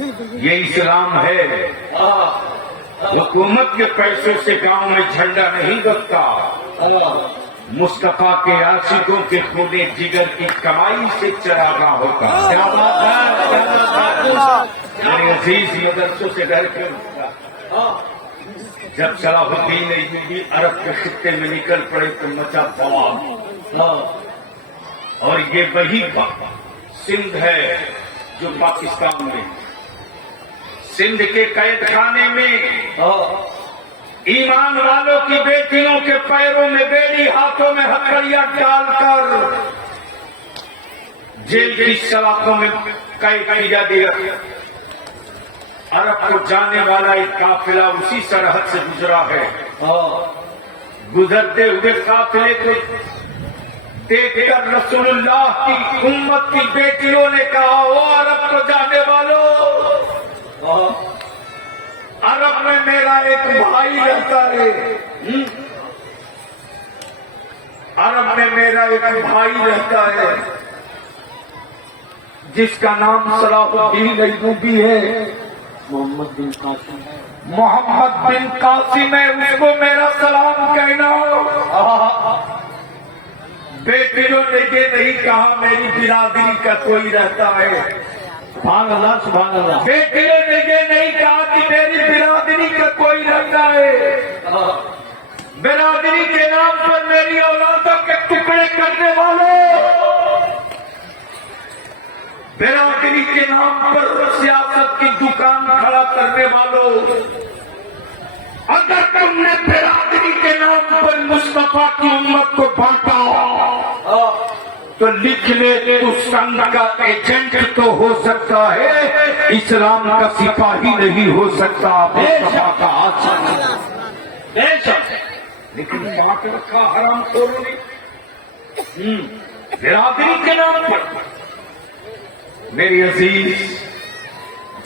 یہ اسلام ہے. حکومت کے پیسے سے گاؤں میں جھنڈا نہیں لگتا. مصطفیٰ کے عاشقوں کے خون جگر کی کمائی سے چراغاں ہوتا. میرے عزیز مدرسوں سے ڈر کر جب صلاح الدین ایوبی عرب کے خطے میں نکل پڑے تو مچا بوام. اور یہ وہی سندھ ہے جو پاکستان میں سندھ کے قید خانے میں ایمان والوں کی بیٹیوں کے پیروں میں بیڑی ہاتھوں میں ہتھیلیاں ڈال کر جیل کی سلاخوں میں قید کیا گیا. عرب کو جانے والا ایک قافلہ اسی سرحد سے گزرا ہے. گزرتے ہوئے قافلے کو دیکھ کر رسول اللہ کی امت کی بیٹیوں نے کہا او عرب کو جانے والوں, عرب میں میرا ایک بھائی رہتا ہے. عرب میں میرا ایک بھائی رہتا ہے جس کا نام صلاح الدین ایوبی ہے. محمد بن قاسم ہے, اس کو میرا سلام کہنا. بیٹیوں نے یہ نہیں کہا میری برادری کا کوئی رہتا ہے. سبحان اللہ سبحان اللہ. بیٹیوں نے یہ نہیں کہا کہ میری برادری کا کوئی رہتا ہے. برادری کے نام پر میری اولادوں کے ٹکڑے کرنے والوں, برادری کے نام پر سیاست کی دکان کھڑا کرنے والوں, اگر تم نے برادری کے نام پر مصطفیٰ کی امت کو بانٹا تو لکھ لے تو سنگ کا ایجنٹ تو ہو سکتا ہے, اسلام کا سپاہی نہیں ہو سکتا. مصطفیٰ کا عاشق لیکن بانٹ رکھا حرام خوروں نے برادری کے نام پر. میری عزیز,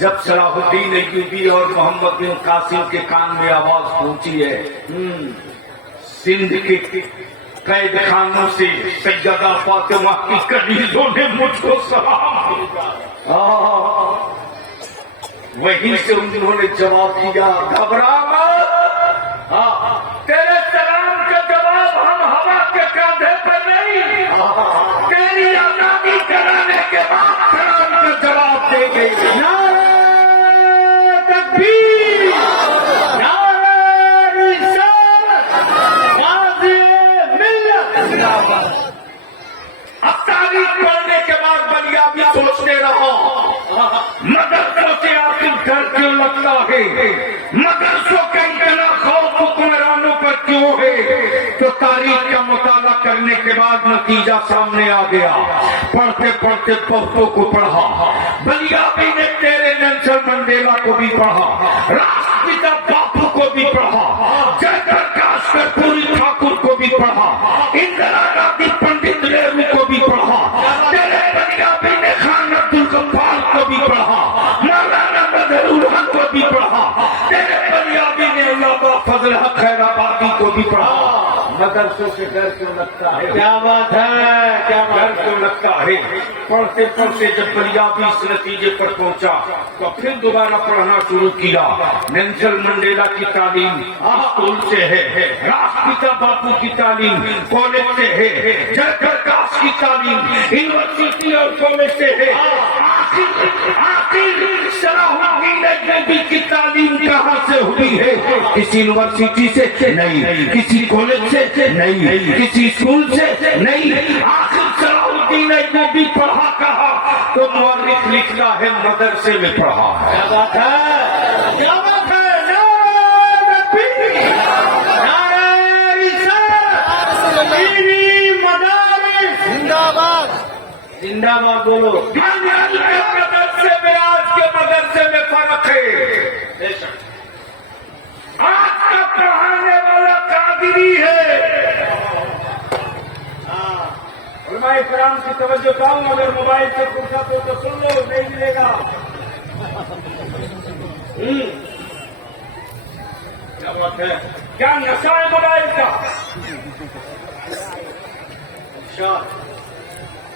جب صلاح الدین ایوبی اور محمد بن قاسم کے کان میں آواز پہنچی ہے سندھ کے قید خانوں سے سیدہ فاطمہ کی کنیزوں نے مجھ کو سلام کیا. وہیں سے انہوں نے جواب دیا گھبرا مت, تیرے سلام کا جواب ہم ہوا کے کاندھے پر نہیں, تیری آزادی کرانے کے بعد سلام کا جواب دے گئی. نعرہ تکبیر, نعرہ رسالت, غازی ملت. اب تاریخ پڑھنے کے بعد بلیا بھی سوچتے رہو مدرسوں سے آخر ڈر کیوں لگتا ہے, مدرسوں کا اتنا خوف حکمرانوں پر کیوں ہے. تو تاریخ کا مطالعہ کرنے کے بعد نتیجہ سامنے آ گیا. پڑھتے پڑھتے بہتوں کو پڑھا, بلیابی نے تیرے نیلسن منڈیلا کو بھی پڑھا, راشٹرپتا باپو کو بھی پڑھا, جے پرکاش کرپوری ٹھاکر کو بھی پڑھا, اندرا گاندھی پنڈت نہرو کو بھی پڑھا, تیرے بلیابی نے خان عبد الغفار کو بھی پڑھا, مولانا مظہر الحق کو بھی پڑھا, تیرے بلیابی نے علامہ فضل حق خیرآبادی کو بھی پڑھا. مدرسوں سے ڈر کیوں لگتا ہے؟ کیا بات ہے, کیا ڈر بات کیوں لگتا ہے؟ پڑھتے پڑھتے جب بلیابی اس نتیجے پر پہنچا تو پھر دوبارہ پڑھنا شروع کیا. نیلسن منڈیلا کی تعلیم اسکول سے ہے, راشٹرپتا باپو کی تعلیم کالج سے ہے, جے پرکاش کی تعلیم یونیورسٹی اور کالج سے ہے. آخر صلاح الدین ایوبی کی تعلیم کہاں سے ہوئی ہے؟ کسی یونیورسٹی سے نہیں, کسی کالج سے نہیں, کسی اسکول سے نہیں. آخر صلاح الدین ایوبی پڑھا کہا تو مورخ لکھتا ہے مدرسے میں پڑھا ہے. کیا بات ہے, کیا بات ہے؟ نعرہ تکبیر, نعرہ رسالت, میری مدارس زندہ باد, زندہ باد بولو. آج کے مدرسے میں آج کے مدرسے میں فرق ہے. آج کا پڑھانے والا قادری ہے. علماء کرام کی توجہ پاؤں, اگر موبائل سے پوچھا تو سن لو, نہیں ملے گا. کیا بات ہے؟ کیا نشہ ہے موبائل کا؟